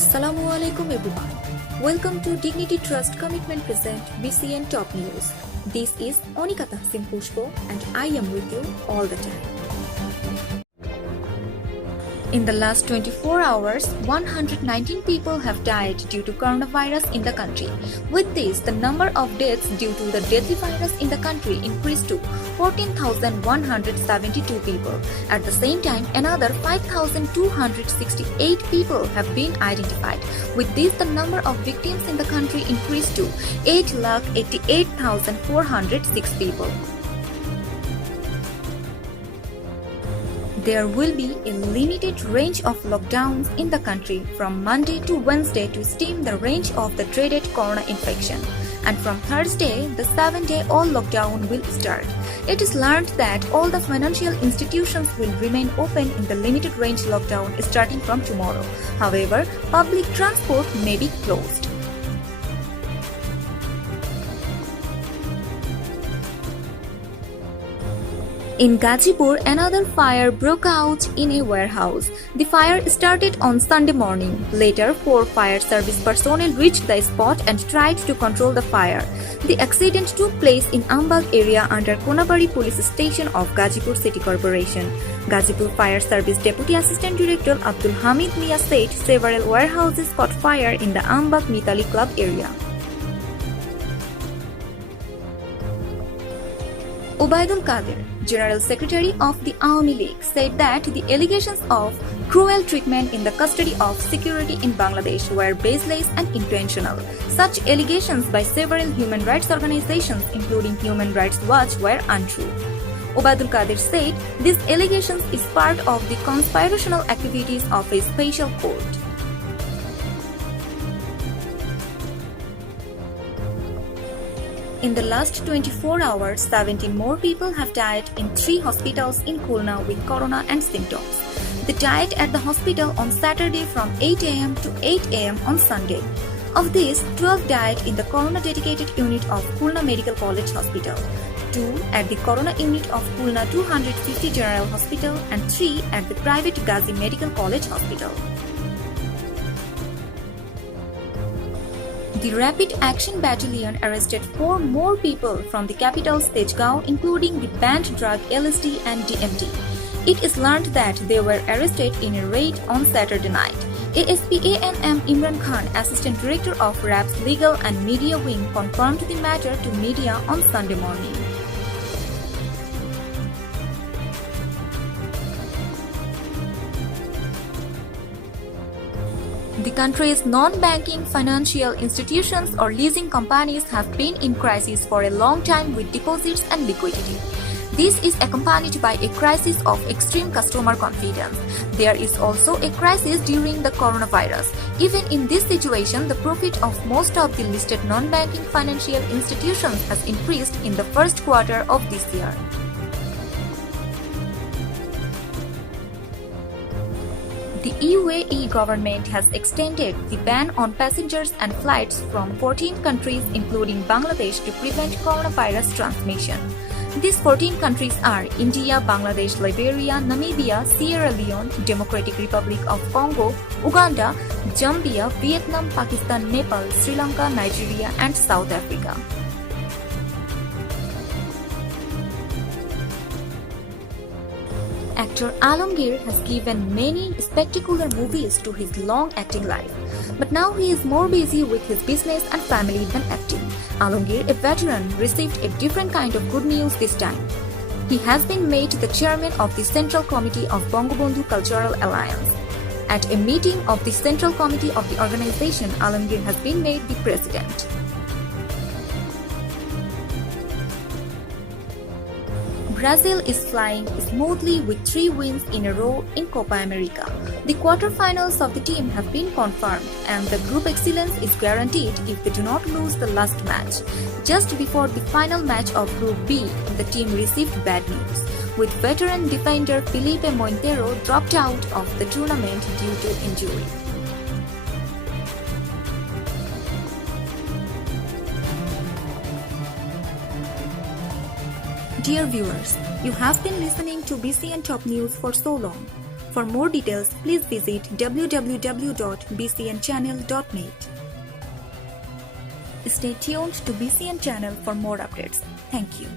Assalamu alaikum everyone. Welcome to Dignity Trust Commitment Present BCN Top News. This is Onika Tahsin Pushpo and I am with you all the time. In the last 24 hours, 119 people have died due to coronavirus in the country. With this, the number of deaths due to the deadly virus in the country increased to 14,172 people. At the same time, another 5,268 people have been identified. With this, the number of victims in the country increased to 8,88,406 people. There will be a limited range of lockdowns in the country from Monday to Wednesday to stem the range of the dreaded corona infection. And from Thursday, the 7-day all lockdown will start. It is learned that all the financial institutions will remain open in the limited range lockdown starting from tomorrow. However, public transport may be closed. In Gazipur, another fire broke out in a warehouse. The fire started on Sunday morning. Later, 4 fire service personnel reached the spot and tried to control the fire. The accident took place in Ambag area under Konabari Police Station of Gazipur City Corporation. Gazipur Fire Service Deputy Assistant Director Abdul Hamid Mia said several warehouses caught fire in the Ambag Mitali Club area. Ubaidul Qadir, General Secretary of the Awami League, said that the allegations of cruel treatment in the custody of security in Bangladesh were baseless and intentional. Such allegations by several human rights organizations, including Human Rights Watch, were untrue. Ubaidul Qadir said these allegations is part of the conspirational activities of a special court. In the last 24 hours, 17 more people have died in 3 hospitals in Khulna with corona and symptoms. They died at the hospital on Saturday from 8 am to 8 am on Sunday. Of these, 12 died in the corona dedicated unit of Khulna Medical College Hospital, 2 at the corona unit of Khulna 250 General Hospital and 3 at the private Ghazi Medical College Hospital. The Rapid Action Battalion arrested 4 more people from the capital's Tejgaon, including the banned drug LSD and DMT. It is learned that they were arrested in a raid on Saturday night. ASP ANM Imran Khan, Assistant Director of RAP's Legal and Media Wing, confirmed the matter to media on Sunday morning. The country's non-banking financial institutions or leasing companies have been in crisis for a long time with deposits and liquidity. This is accompanied by a crisis of extreme customer confidence. There is also a crisis during the coronavirus. Even in this situation, the profit of most of the listed non-banking financial institutions has increased in the first quarter of this year. The UAE government has extended the ban on passengers and flights from 14 countries including Bangladesh to prevent coronavirus transmission. These 14 countries are India, Bangladesh, Liberia, Namibia, Sierra Leone, Democratic Republic of Congo, Uganda, Zambia, Vietnam, Pakistan, Nepal, Sri Lanka, Nigeria and South Africa. Actor Alamgir has given many spectacular movies to his long acting life, but now he is more busy with his business and family than acting. Alamgir, a veteran, received a different kind of good news this time. He has been made the chairman of the Central Committee of Bangabandhu Cultural Alliance. At a meeting of the Central Committee of the organization, Alamgir has been made the president. Brazil is flying smoothly with 3 wins in a row in Copa America. The quarterfinals of the team have been confirmed and the group excellence is guaranteed if they do not lose the last match. Just before the final match of Group B, the team received bad news, with veteran defender Felipe Montero dropped out of the tournament due to injury. Dear viewers, you have been listening to BCN Top News for so long. For more details, please visit www.bcnchannel.net. Stay tuned to BCN channel for more updates. Thank you.